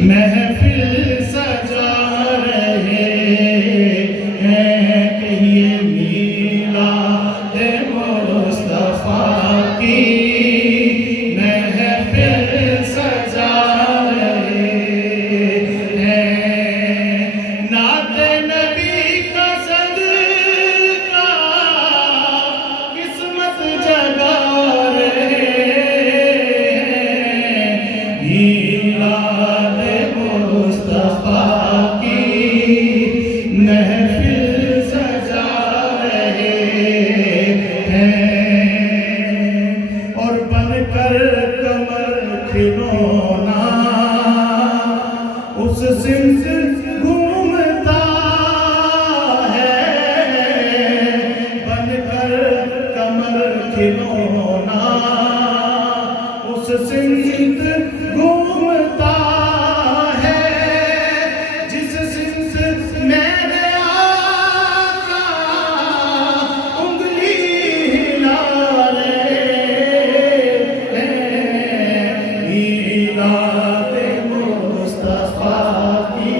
محفل سجا رہے ہیں کہ یہ میلاد مصطفیٰ کی محفل سجا رہے ہیں، نعت نبی کا صدقہ قسمت جگا رہے ہیں، میلاد مصطفیٰ کی محفل سجا رہے ہیں، اور بن کر کمر کھلونا اس سمت گھومتا ہے، بن کر کمر کھلونا اس سمت گھومتا ہے، جس سمت میرے آقا انگلی ہلا رہے ہیں، میلاد مصطفیٰ کی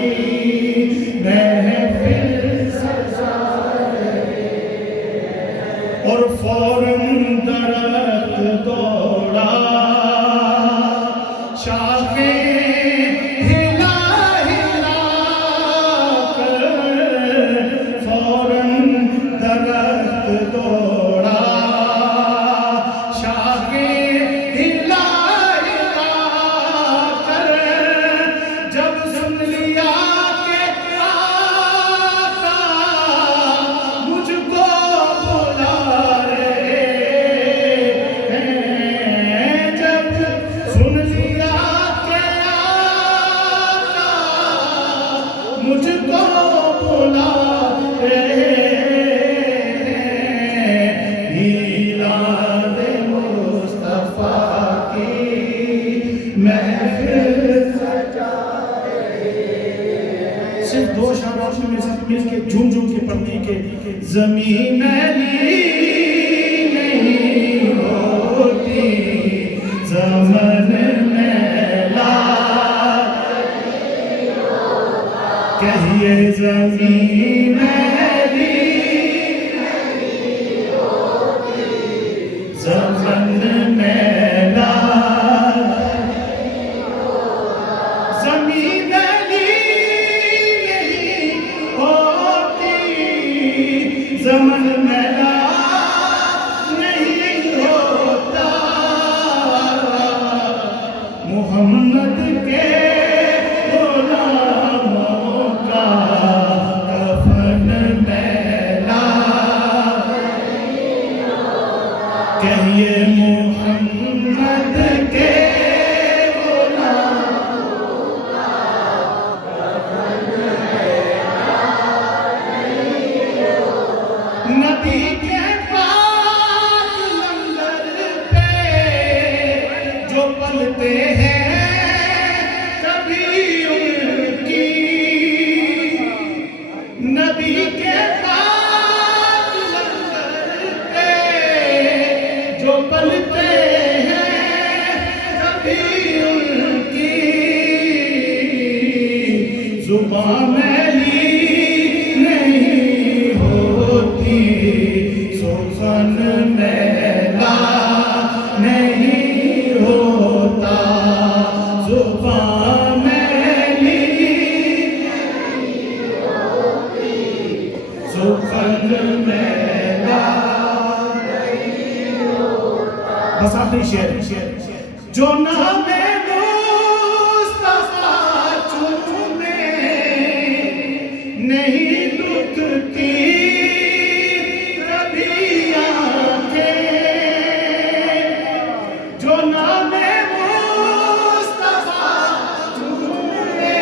محفل سجا رہے ہیں، اور فوراً درخت دوڑا شاخیں ہلا ہلا کر، فوراً درخت دوڑا شاخیں ہلا ہلا کر، جب سن لیا کہ آقا مجھ کو بلا رہے ہیں، جب سن لیا کہ آقا مجھ کو بلا رہے ہیں، میلاد مصطفیٰ کی محفل سجا رہے ہیں۔ صرف دو شعرات میں میرے ساتھ مل کے جھوم جھوم کے پڑھنے کے، زمین میلی نہیں ہوتی، زمن میلا کہیے زمین میلی نہیں ہوتی، زمن میلا زمین میلی نہیں ہوتی، زمن میلا نہیں ہوتا، محمد کے غلاموں کا کفن میلا نہیں ہوتا، کہیے محمد کے غلاموں کا کفن میلا نہیں ہوتا، نبی کے پاک لنگر پہ جو پلتے ہیں کبھی ان کی، نبی کے پاک لنگر پہ جو پلتے ہیں کبھی ان کی، زبان میلی نہیں ہوتی، سخن میلا نہیں ہوتا، زبان میلی نہیں ہوتی، سخن میلا نہیں ہوتا۔ بس آخری شعر، جو نام مصطفیٰ چومے نہیں دکھتی کبھی آنکھیں، جو نام مصطفیٰ چومے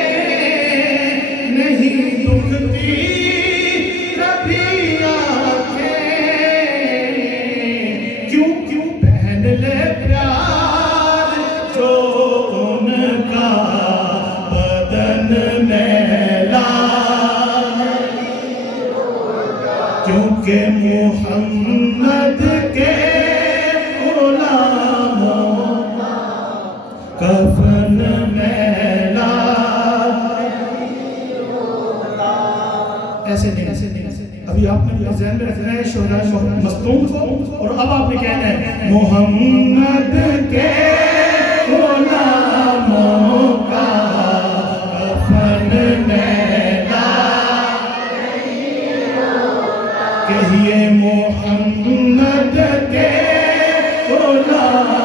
نہیں دکھتی کبھی آنکھیں، کیوں پہن لے پیار جو ان کا بدن میلا نہیں ہوتا، کیونکہ محمد کے غلاموں کا کفن میلا نہیں. ابھی آپ نے اپنے ذہن میں رکھنا ہے شہدائے مظلوم کو، اور اب آپ نے کہنا ہے محمد کے غلاموں کا کفن میلا کہیے محمد کے غلام